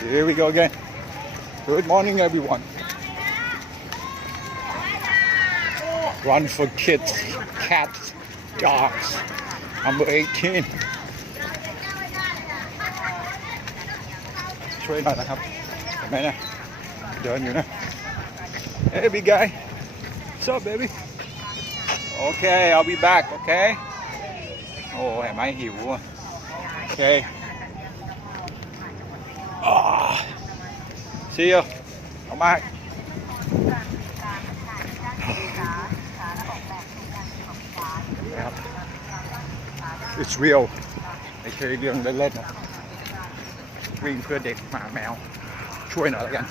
Here we go again. Good morning, everyone. Run for kids, cats, dogs. Number 18. ช่วยหน่อยนะครับเห็นไหมนะเดินอยู่นะ Hey big guy. What's up baby? Okay, I'll be back, okay? โอ้เห็นไหมหิวโอเคSee you. เอามา It's real ไม่ใช่เรื่องเล่นๆนะวิ่งเพื่อเด็กหมาแมวช่วยหน่อยแล้วกัน